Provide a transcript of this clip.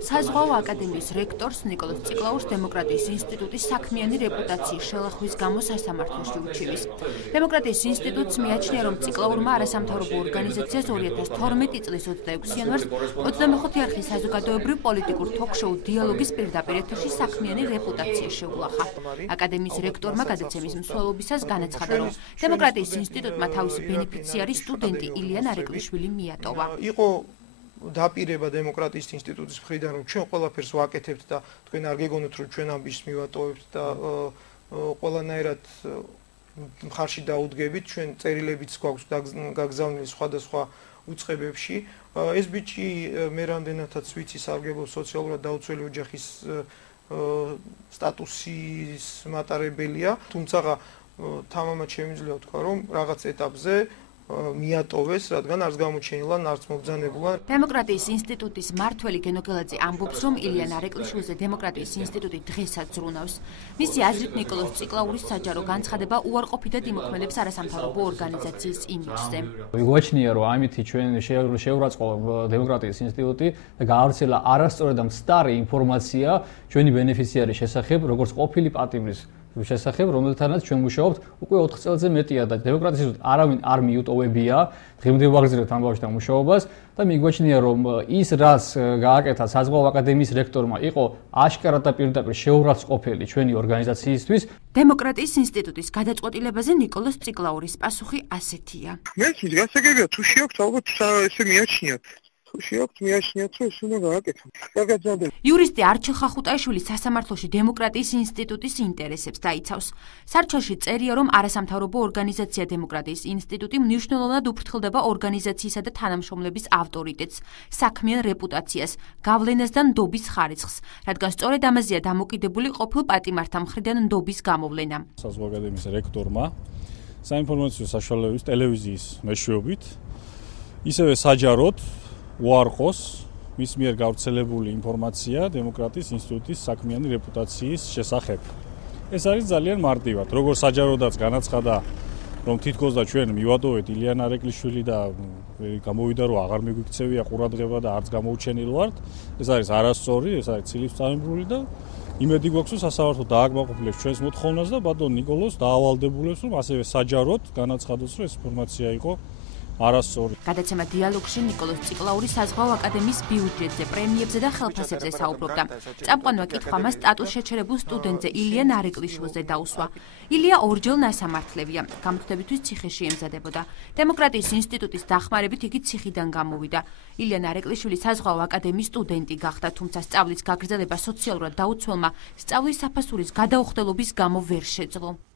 საზღვაო აკადემიის რექტორს ნიკოლოზ ციკლაურს დემოკრატიის ინსტიტუტის საქმიანი რეპუტაციის შელახვის გამო სასამართლოში უჩივის. დემოკრატიის ინსტიტუტს მიაჩნია, რომ ციკლაურმა არასამთავრობო ორგანიზაციას 2012 წლის 26 იანვარს 25 არხის საზოგადოებრივ პოლიტიკურ თოქ-შოუ დიალოგის პირდაპირ ეთერში საქმიანი რეპუტაცია შეულახა. აკადემიის რექტორმა გადაცემის მსვლელობისას განაცხადა, რომ დემოკრატიის ინსტიტუტმა თავისი ბენეფიციარი სტუდენტი ილია ნარეკვლიშვილი მიატოვა. დაპირება დემოკრატიის ინსტიტუტის მხრიდან, რომ ჩვენ ყველაფერს ვაკეთებთ და თქვენ არ გეგონოთ, რომ ჩვენ ამბის მივატოვებთ და ყველანაირად მხარში დაუდგებით, ჩვენ წერილებიც გვაქვს გაგზავნილი სხვადასხვა უწყებებში. ეს ბიჭი მე რამდენადაც ვიცი, სარგებლობს სოციალურად დაუცველი ოჯახის სტატუსის მატარებელია, თუმცა თამამად შემიძლია ვთქვა, რომ რაღაც ეტაპზე მიატოვეს, რადგან არც გამოჩენილა, არც მობრძანებულა. დემოკრატიის ინსტიტუტის მმართველი გენოგელაძე ამბობს, რომ ილია ნარეკვიშვილზე დემოკრატიის ინსტიტუტი დღესაც ზრუნავს. მისი აზრით ნიკოლოზ ციკლაურის საჯარო განცხადება უარყოფითად იმოქმედებს არასამთავრობო ორგანიზაციის იმიჯზე. მიგვაჩნია, რომ ამითი ჩვენ შეურაცხყოფა დემოკრატიის ინსტიტუტი და გაავრცელა არასწორი და მცდარი ინფორმაცია ჩვენი ბენეფიციარის შესახებ, როგორც ყოფილი პატიმრის შესახებ, რომელთანაც ჩვენ მუშაობთ უკვე 4 წელზე მეტია და დემოკრატიის ინსტიტუტს არავინ არ მიუტოვებია, დღემდე ვაგრძელებთ ამ ბავშვთან მუშაობას და მიგვაჩნია, რომ ის რაც გააკეთა საზღვაო აკადემიის რექტორმა იყო აშკარად და პირდაპირ შეურაცხყოფელი ჩვენი ორგანიზაციისთვის. დემოკრატიის ინსტიტუტის გადაწყვეტილებაზე ნიკოლოზ ციკლაურის პასუხი ასეთია. მე გასაგებია თუ შეაქვთ ალბათ ესე მიაჩნიათ. მიაჩნიათ, რომ ეს უნდა გააკეთო. იურისტი არჩილ ხახუტაიშვილი სასამართლოში დემოკრატიის ინსტიტუტის ინტერესებს დაიცავს. სარჩელში წერია, რომ არასამთავრობო ორგანიზაცია დემოკრატიის ინსტიტუტი მნიშვნელოვნად უფრთხილდება ორგანიზაციისა და თანამშრომლების ავტორიტეტს, საქმიან რეპუტაციას, გავლენას და ნდობის ხარისხს, რადგან სწორედ ამაზეა დამოკიდებული ყოფილ პატიმართა მხრიდან ნდობის გამოვლენა. საზღვაო აკადემიის რექტორმა საინფორმაციო საშუალებების ტელევიზიის მეშვეობით ისევე საჯაროდ უარყოს მის მიერ გავრცელებული ინფორმაცია დემოკრატიის ინსტიტუტის საქმიანი რეპუტაციის შესახებ. ეს არის ძალიან მარტივად. როგორც საჯაროდაც განაცხადა, რომ თითქოს და ჩვენ მივატოვეთ ილია ნარეკვლიშვილი და გამოვიდა, რომ აღარ მიგვიქცევია ყურადღება და არც გამოუჩენილ ვართ. ეს არის არასწორი, ეს არის ცილისწამებული და იმედი გვაქვს, რომ სასამართლო დააკმაყოფილებს ჩვენს მოთხოვნას და ბატონ ნიკოლოზს დაავალდებულებს, რომ ასევე საჯაროდ განაცხადოს, რომ ეს ინფორმაცია იყო არასწორი. გადაცემა დიალოგში ნიკოლოზ ციკლაური საზღვაო აკადემიის ბიუჯეტზე, პრემიებზე და ხელფასებზე საუბრობდა. წამყვანმა კითხვა მას სტატუს შეჩერებულ სტუდენტზე ილია ნარეკვიშვილზე დაუსვა. ილია ორჯერ ნასამართლევია, გამოცდებისთვის ციხეში ემზადებოდა. დემოკრატიის ინსტიტუტის დახმარებით იგი ციხიდან გამოვიდა. ილია ნარეკვლიშვილი საზღვაო აკადემიის სტუდენტი გახდა, თუმცა სწავლის გაგრძელება სოციალურად დაუცველმა სწავლის საფასურის გადაუხდელობის გამო ვერ შეძლო.